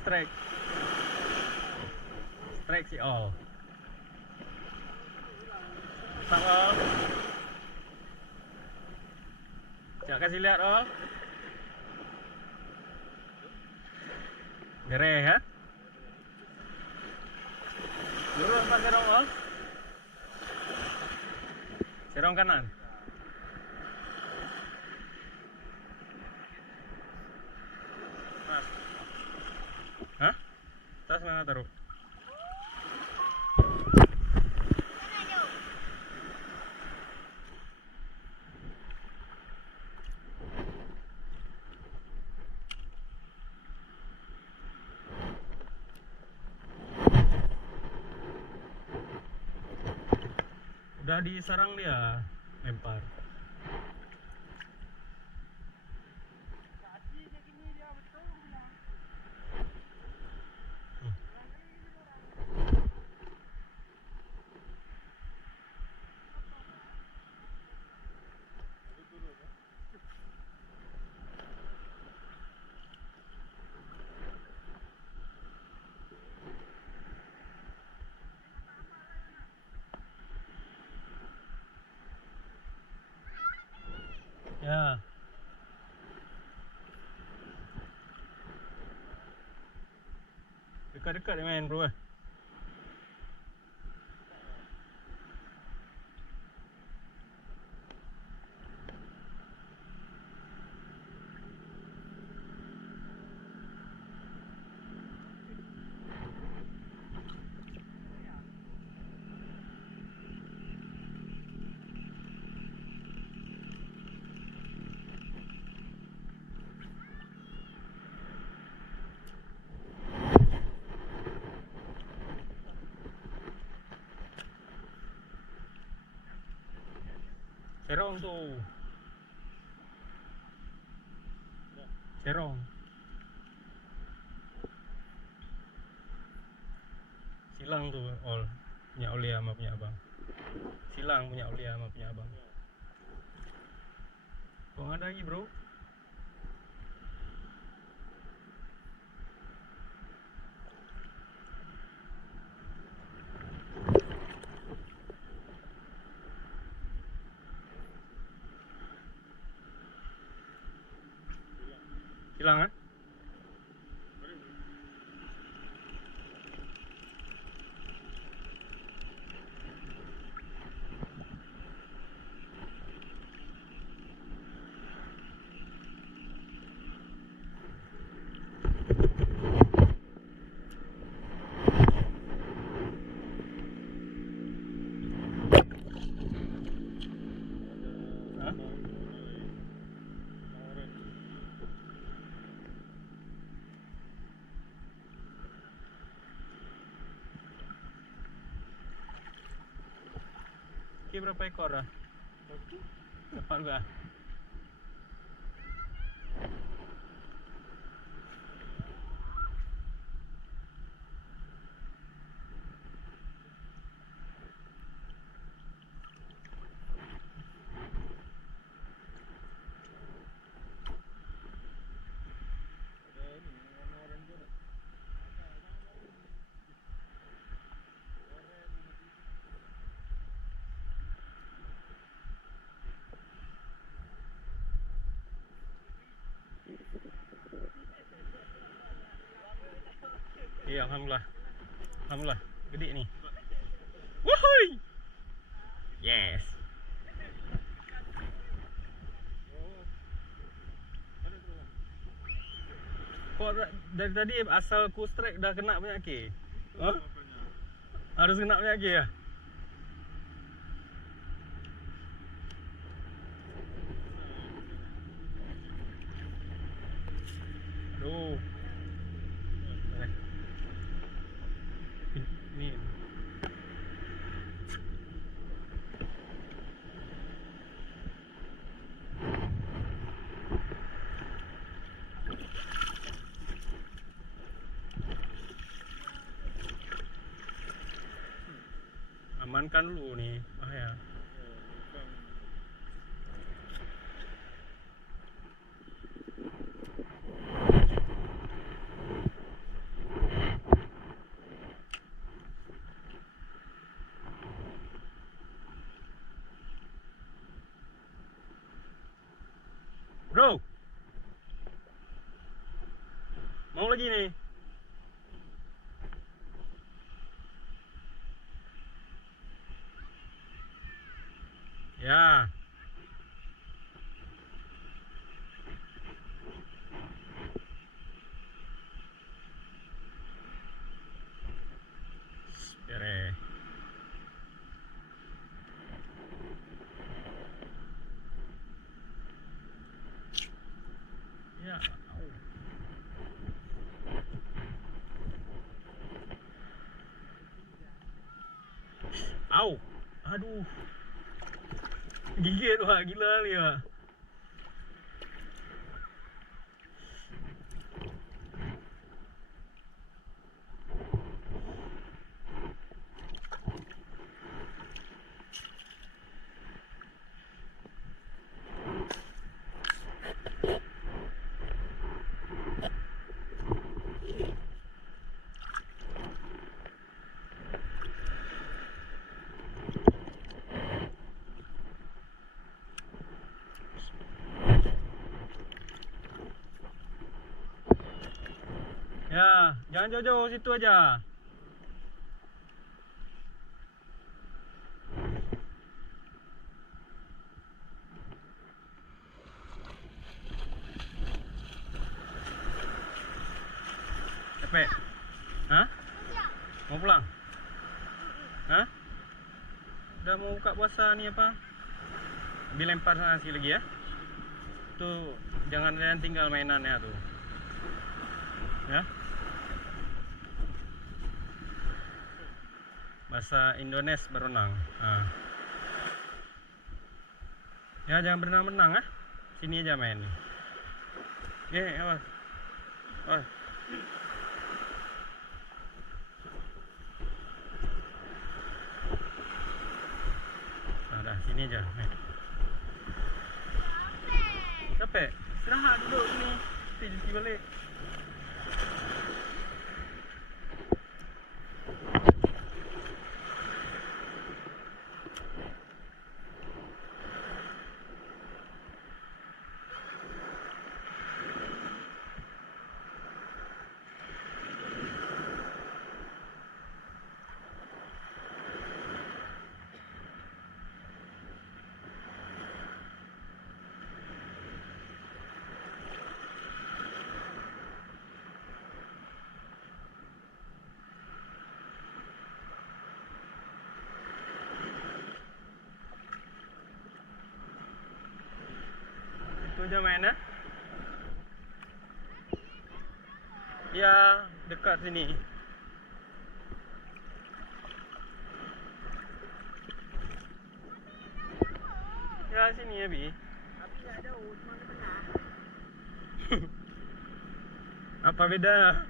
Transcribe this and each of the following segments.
strike. Strike si all. Tak all. Cak kasih lihat all. Gereh ha? Lurus pas serong all. Serong kanan. Hah? Tas mana taruh? Udah disarang dia, lempar. Ya. Dekat-dekat dia main bro. Serong tu. Serong. Silang tu all. Punya Aulia sama punya abang. Silang punya Aulia sama punya abang. Kau ada lagi bro? Hilang kan? Oke, berapa ekor dah? Dapat juga. Iya, alhamdulillah. Alhamdulillah, gede nih. Wuhui. Yes. Kok dari tadi asal ku strike dah kena penyakit? Hah? Harus kena penyakit ya? Aduh. Ini. Amankan dulu nih, bahaya. Ya. Beres. Ya. Au. Aduh. Gigit wah, gila ni wah. Ya, jangan jauh-jauh situ aja. Capek? Hah? Mau pulang? Hah? Udah mau buka puasa ni apa? Ambil lempar sana sikit lagi ya. Tu jangan ada yang tinggal mainannya tu. Ya. Bahasa Indonesia berenang. Ha. Ya jangan berenang-berenang ah. Sini aja main. Awas. Awas. Dah sini aja main. Capek. Istirahat duduk sini. Cuci balik. Itu aja main ya. Ya, dekat sini. Ya, sini ya, Bi. Tapi tak jauh, cuma ke tengah. Apa beda?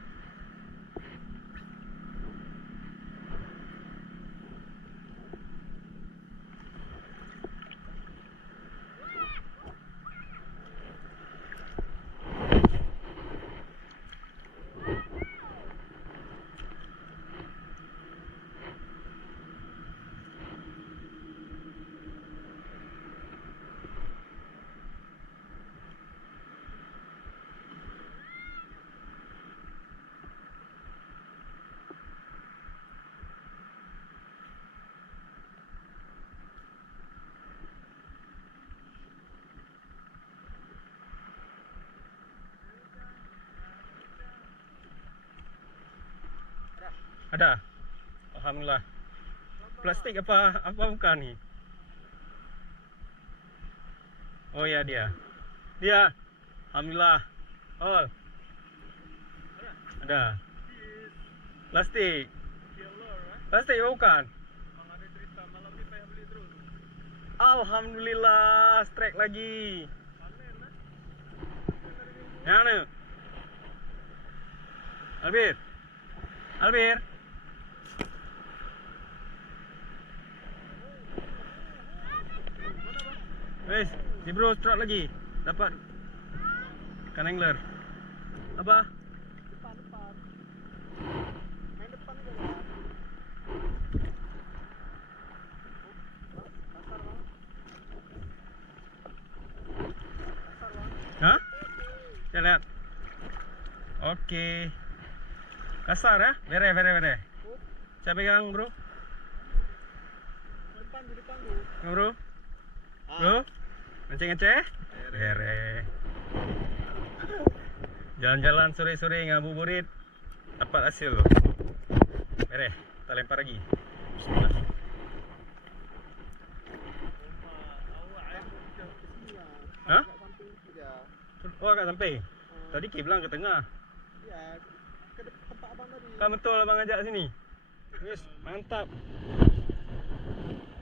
Ada. Alhamdulillah. Plastik apa bukan ni? Oh ya dia. Dia. Alhamdulillah. Oh. Ada. Plastik. Plastik apa bukan? Alhamdulillah, strike lagi. Yang mana? Albir. Albir. Wes, si bro strike lagi. Dapat ikan angler. Apa? Depan. Main depan aja lah. Kasar banget. Hah? Saya lihat. Okey. Kasar ya? Bere. Saya pegang bro. Depan tu. Bro. Bro, mancing Aceh? Bere. Jalan-jalan sore-sore ngabuburit dapat hasil loh. Bere, kita lempar lagi. Bismillah. Hah? Oh, agak sampai. Tadi Ki bilang ke tengah. Ya, ke tempat abang tadi. Kan betul abang ajak sini. Wis, mantap.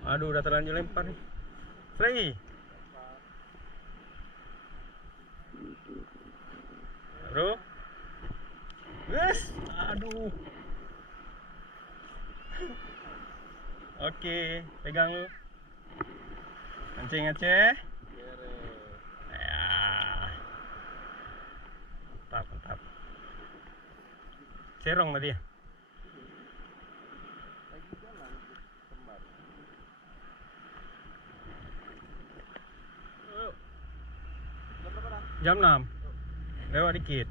Aduh, udah terlanjur lempar nih. Lagi. Bro. Wis, aduh. Oke, pegang lu. Mancing Aceh. Ya. Mantap, mantap. Serong tadi ya? Lagi jalan kembar. Jam berapa dah? Jam 6. Lewat dikit.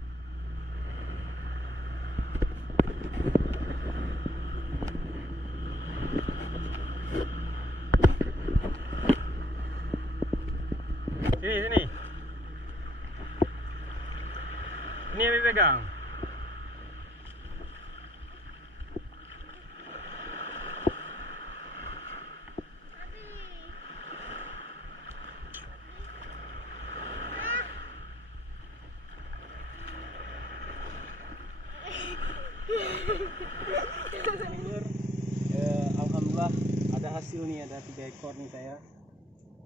Sini, sini. Ini yang pegang. Alhamdulillah ada hasil nih, ada 3 ekor nih saya.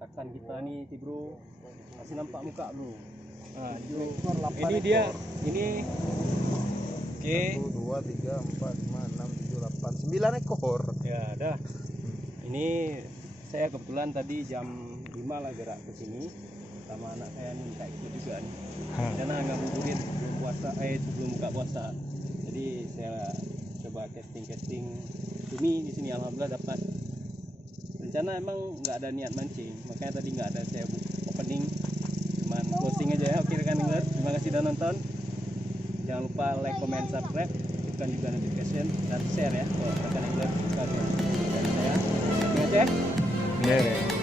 Rekan kita nih Bro, kasih nampak muka bro. Nah, ini dia, ini oke. 1, 2, 3, 4, 5, 6, 7, 8, 9 ekor. Ya dah. Ini saya kebetulan tadi jam 5 lah gerak ke sini sama anak saya nih, minta ikut juga nih. Karena ngabuburit sebelum puasa, sebelum buka puasa. Jadi saya coba casting cumi di sini, alhamdulillah dapat. Rencana emang nggak ada niat mancing, makanya tadi nggak ada saya opening, cuman closing aja ya. Oke rekan Engler, terima kasih sudah nonton. Jangan lupa like, comment, subscribe, aktifkan juga notification dan share ya kalau rekan Engler suka dengan video dari saya. Ingat ya.